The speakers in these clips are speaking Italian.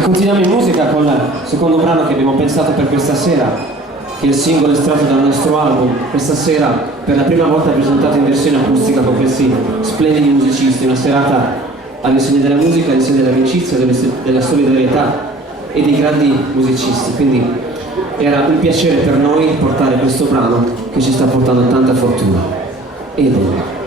E continuiamo in musica con il secondo brano che abbiamo pensato per questa sera, che è il singolo estratto dal nostro album. Questa sera per la prima volta presentato in versione acustica con questi splendidi musicisti, una serata all'insegna della musica, all'insegna dell'amicizia, della solidarietà e dei grandi musicisti. Quindi era un piacere per noi portare questo brano che ci sta portando tanta fortuna. Eden.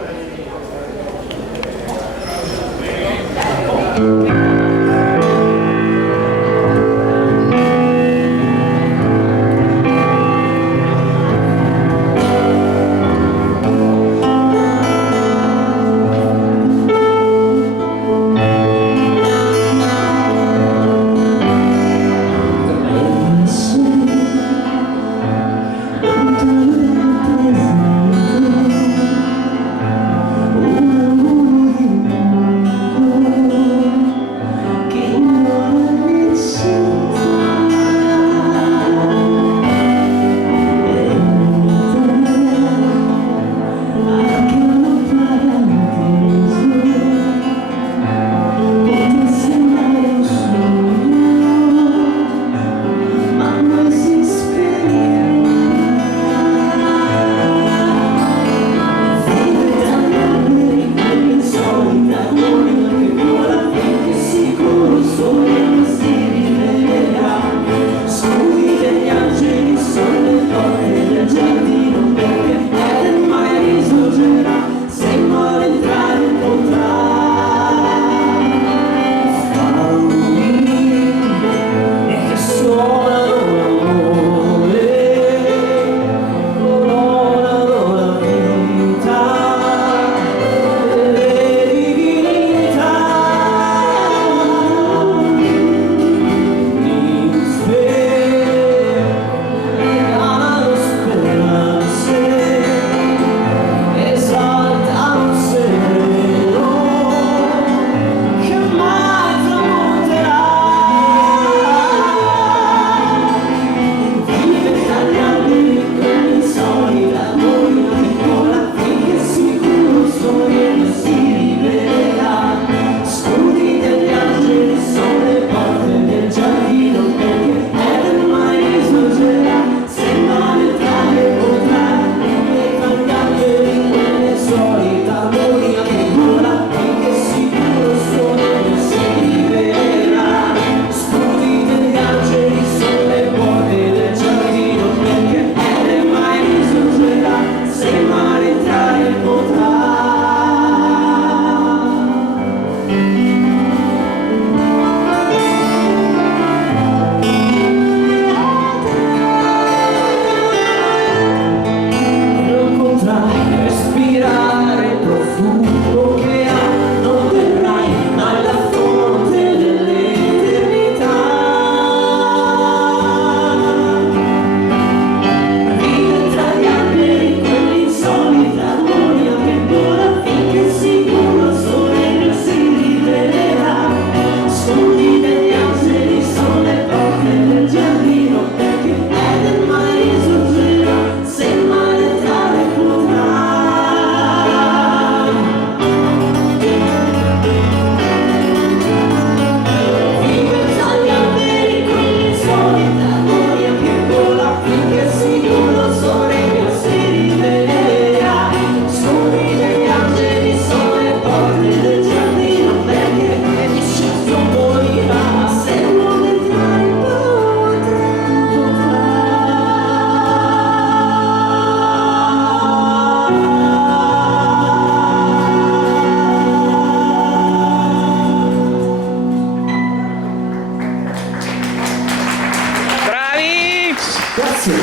Grazie.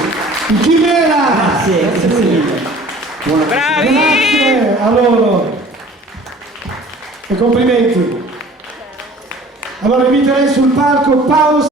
Il Chimera! Grazie mille. Bravi! Grazie a loro. E complimenti. Allora inviterei sul palco Paolo